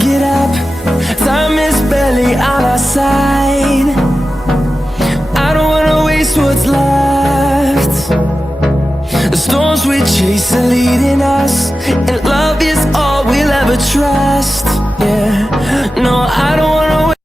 get up. Time is barely on our side. I don't wanna waste what's left. The storms we chase are leading us, and love is all we'll ever trust. Yeah, no, I don't wanna wait.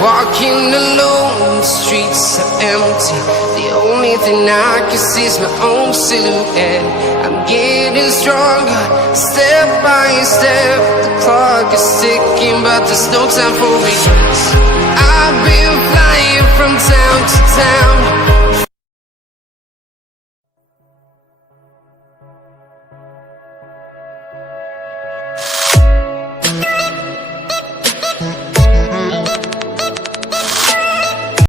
Walking alone, the streets are empty. The only thing I can see is my own silhouette. I'm getting stronger, step by step. The clock is ticking, but there's no time for regrets. I've been flying from town to town,